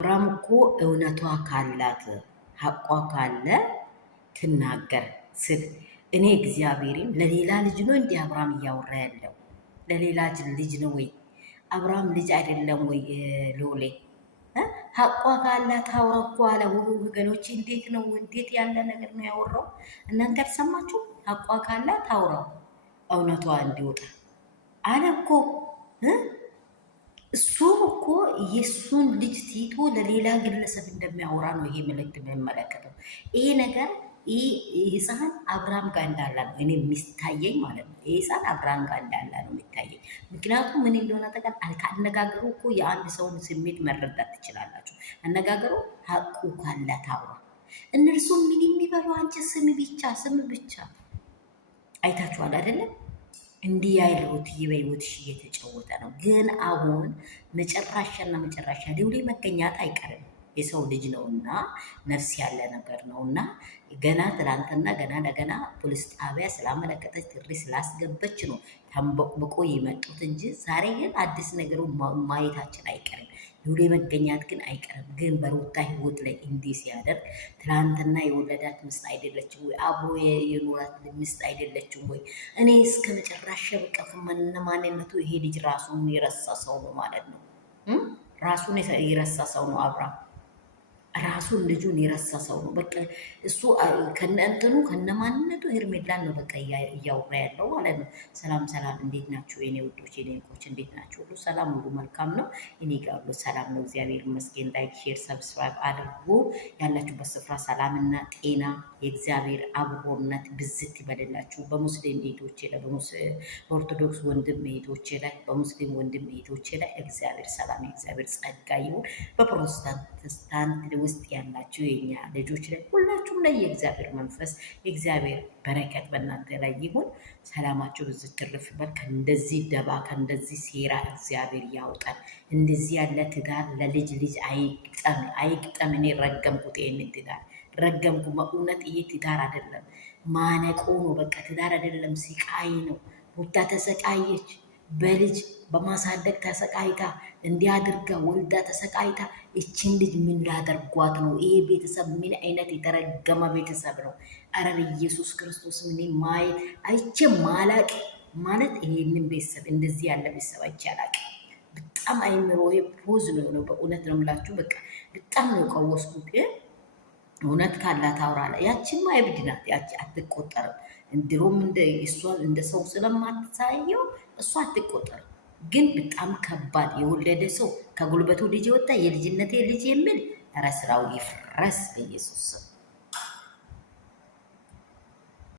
አብራም እኮ እውነቷ ካላት ሀቋ ካለ ትናገር ስል እኔ እግዚአብሔርን ለሌላ ልጅ ነው እንዲህ አብራም እያወራ ያለው ለሌላ ልጅ ነው ወይ? አብራም ልጅ አይደለም ወይ? ሎሌ ሀቋ ካላት አውራ እኮ አለ። ወገኖች እንዴት ነው? እንዴት ያለ ነገር ነው ያወራው? እናንተ አልሰማችሁ? ሀቋ ካላት አውራው እውነቷ እንዲወጣ አለ እኮ እሱ እኮ የእሱን ልጅ ቲቶ ለሌላ ግለሰብ እንደሚያወራ ነው ይሄ መልእክት የሚመለከተው። ይሄ ነገር ይህ ህፃን አብርሃም ጋር እንዳለ ነው እኔ የሚታየኝ ማለት ነው። ይህ ህፃን አብርሃም ጋር እንዳለ ነው የሚታየኝ። ምክንያቱም ምን እንደሆነ ከአነጋገሩ እኮ የአንድ ሰውን ስሜት መረዳት ትችላላችሁ። አነጋገሩ ሀቁ ካላት አውራ። እነርሱ ምን የሚበሉ አንቺ ስም ብቻ አይታችኋል አይደለም? እንዲህ ያይሉት በህይወትሽ እየተጫወተ ነው። ግን አሁን መጨረሻና መጨረሻ ሊውሌ መገኛት አይቀርም። የሰው ልጅ ነውና ነፍስ ያለ ነገር ነውና ገና ትላንትና ገና ለገና ፖሊስ ጣቢያ ስላመለከተች ጥሪ ስላስገበች ነው ተንበቅብቆ የመጡት እንጂ ዛሬ ግን አዲስ ነገሩ ማየታችን አይቀርም። ሉሌ መገኛት ግን አይቀርም። ግን በሩታ ህይወት ላይ እንዲህ ሲያደርግ ትላንትና የወለዳት ምስት አይደለችም ወይ? አብሮ የኖራት ምስት አይደለችም ወይ? እኔ እስከ መጨረሻ በቃ ማንነቱ ይሄ ልጅ ራሱን የረሳ ሰው ነው ማለት ነው። ራሱን የረሳ ሰው ነው አብርሃም። ራሱን ልጁን የረሳ ሰው ነው። በቃ እሱ ከነእንትኑ ከነማንነቱ ሄርሜላን ነው በቃ እያወራ ያለው ማለት ነው። ሰላም ሰላም፣ እንዴት ናችሁ የኔ ውዶች የኔ እንቆች? እንዴት ናችሁ? ሁሉ ሰላም፣ ሁሉ መልካም ነው። እኔ ጋር ሁሉ ሰላም ነው፣ እግዚአብሔር ይመስገን። ላይክ፣ ሼር፣ ሰብስክራይብ አድርጉ። ያላችሁበት ስፍራ ሰላምና ጤና የእግዚአብሔር አብሮነት ብዝት ይበልላችሁ። በሙስሊም እህቶቼ ላይ በኦርቶዶክስ ወንድም እህቶቼ ላይ በሙስሊም ወንድም እህቶቼ ላይ እግዚአብሔር ሰላም የእግዚአብሔር ጸጋ ይሁን። በፕሮቴስታንት ውስጥ ያላችሁ የኛ ልጆች ላይ ሁላችሁም ላይ የእግዚአብሔር መንፈስ የእግዚአብሔር በረከት በእናንተ ላይ ይሁን። ሰላማችሁ ብዙ ትርፍ ይበል። ከእንደዚህ ደባ ከእንደዚህ ሴራ እግዚአብሔር ያውጣል። እንደዚህ ያለ ትዳር ለልጅ ልጅ አይግጠም። እኔ ረገምኩት፣ ይሄንን ትዳር ረገምኩ። በእውነት ይሄ ትዳር አይደለም፣ ማነቆ ነው። በቃ ትዳር አይደለም፣ ስቃይ ነው። ሩታ ተሰቃየች። በልጅ በማሳደግ ተሰቃይታ እንዲያድርጋ ወልዳ ተሰቃይታ እችን ልጅ ምን ላደርጓት ነው? ይሄ ቤተሰብ ምን አይነት የተረገመ ቤተሰብ ነው? አረ ኢየሱስ ክርስቶስ ምን ማየት አይቼ ማላቅ ማለት ይሄንን ቤተሰብ እንደዚህ ያለ ቤተሰብ አይቼ አላቅ። በጣም አይምሮ ፖዝ ነው የሆነው። በእውነት ነው የምላችሁ። በቃ በጣም ነው ቀወስኩት። እውነት ካላት አውራላ ያቺማ እብድ ናት። ያቺ አትቆጠርም። እንድሮም እንደ ሰው ስለማትታየው እሷ አትቆጠርም። ግን በጣም ከባድ የወለደ ሰው ከጉልበቱ ልጅ ወጣ የልጅነቴ ልጅ የሚል ኧረ ስራው ይፍረስ በኢየሱስ ስም።